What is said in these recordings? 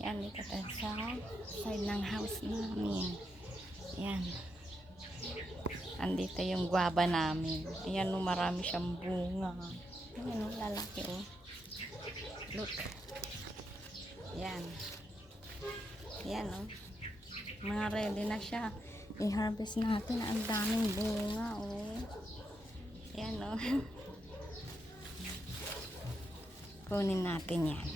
Yan, dito tayo sa side ng house namin. Yan. Andito yung guava namin. Ayan, marami siyang bunga. Ayan, lalaki oh. Look. Yan. Yan oh. Mga ready na siya. I-harvest natin. Ang daming bunga oh. Yan oh. Kunin natin yan.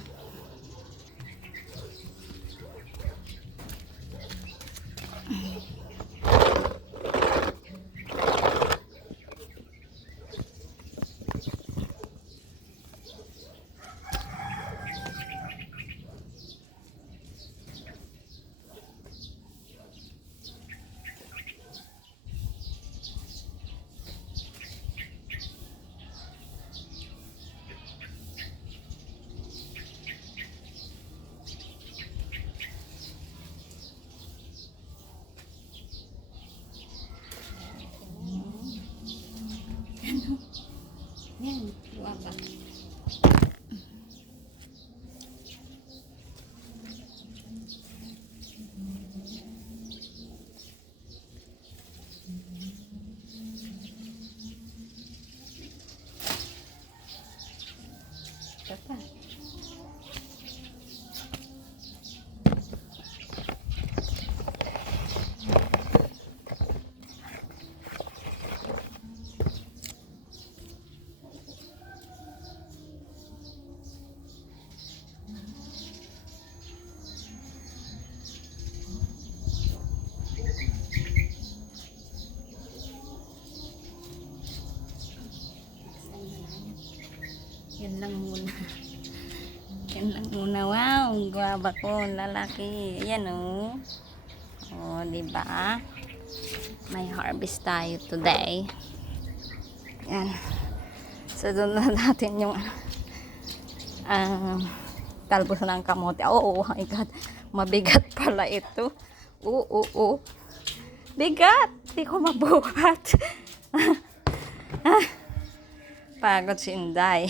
Yan, guava. Ito pa. Yan lang muna. Yan lang muna. Wow, guava ko, lalaki. Ayan oh. Oh, diba? May harvest tayo today. Yan. So, doon na natin yung talbos ng kamote. Oh my God. Mabigat pala ito. Oo. Bigat. Hindi ko mabuhat. Pagod si Inday.